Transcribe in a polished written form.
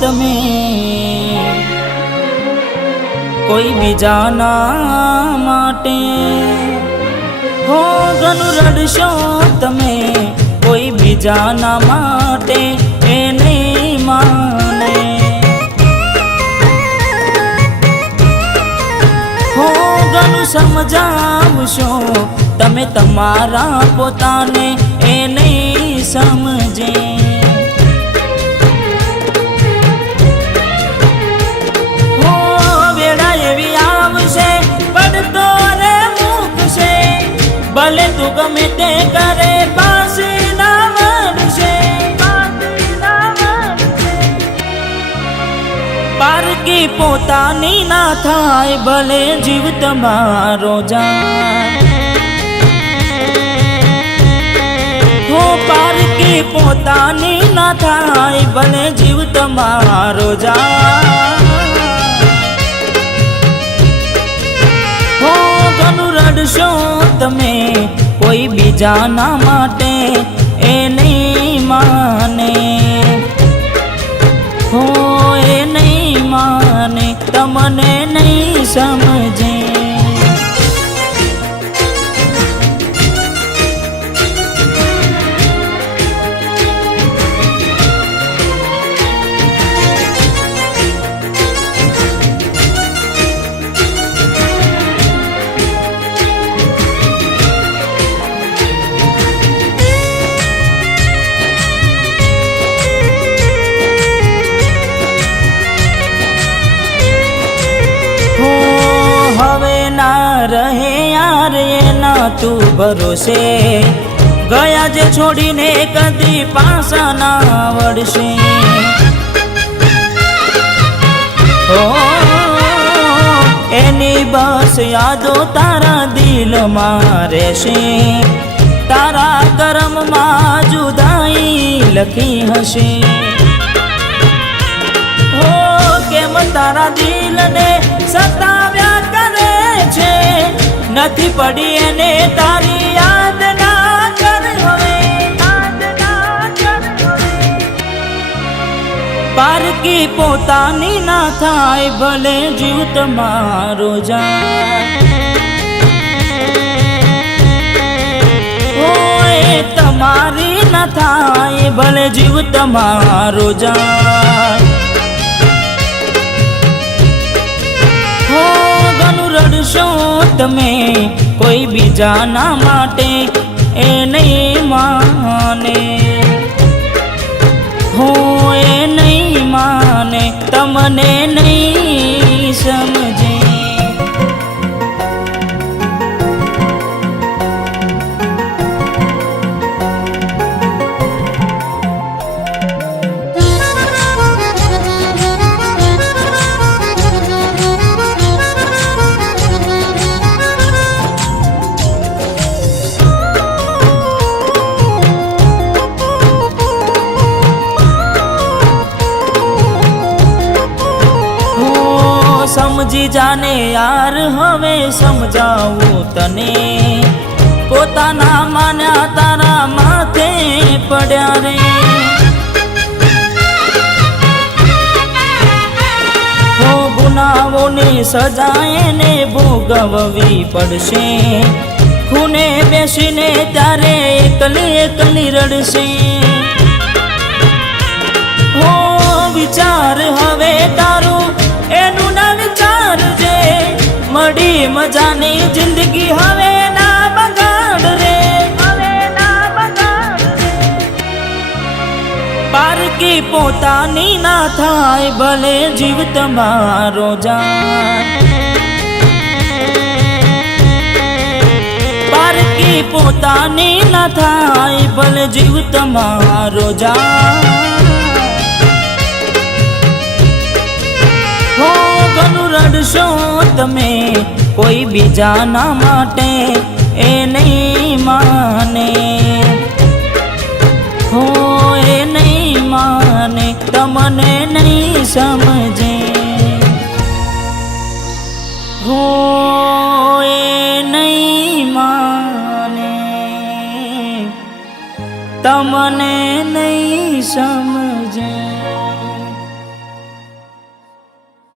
તમે કોઈ બીજાના માટે, હો ઘણું રડશો તમે કોઈ બીજાના માટે એ નહીં માને, હો ઘણું સમજાવશો તમે તમારા પોતાને એ નહીં સમજે, હો વેળા એવી આવશે પડતો રે મૂકશે, ભલે તું ગમે તે કરે પાછી ના મળશે, પારકી પોતાની ના થાય ભલે જીવ તમારો જાય, હો પારકી પોતાની ના થાય ભલે જીવ તમારો જાય, હો ઘણું રડશો તમે કોઈ બીજાના માટે એ નહીં માને, હો એ નહીં માને તમને નહીં સમજે, રહે યાર એના તું ભરોસે, ગયા જે છોડીને કદી પાછા ના વળશે, હો એની બસ યાદો તારા દિલમાં રહેશે, તારા કર્મમાં જુદાઈ લખી હશે, હો કેમ તારા દિલને સતાવ્યા કરે છે, નથી પડી એને તારી યાદ ના કર હવે, પારકી પોતાની ના થાય ભલે જીવ તમારો જાય, ઓ એ તમારી ના થાય ભલે જીવ તમારો જાય, હો ઘણું રડશો તમે કોઈ બીજાના માટે એ નહીં માને, હો એ નહીં માને તમને નહીં સમજે, સમજી જાને યાર હવે સમજાવું તને, પોતાના માન્યા તારા માથે પડ્યા રે, હો ગુનાઓની સજા એને ભોગવવી પડશે, ખૂને બેસીને ત્યારે એકલી એકલી રડશે, હો વિચાર હવે તારું એનું ના વિચારજે, મળી મજાની જિંદગી હવે ના બગાડ રે, પારકી પોતાની ના થાય ભલે જીવ તમારો જાય, પારકી પોતાની ના થાય ભલે જીવ તમારો જાય, હો ઘણું રડશો તમે કોઈ બીજાના માટે એ નહીં માને, હો એ નહીં માને તમને નહીં સમજે, હો એ નહીં માને તમને નહીં સમજે।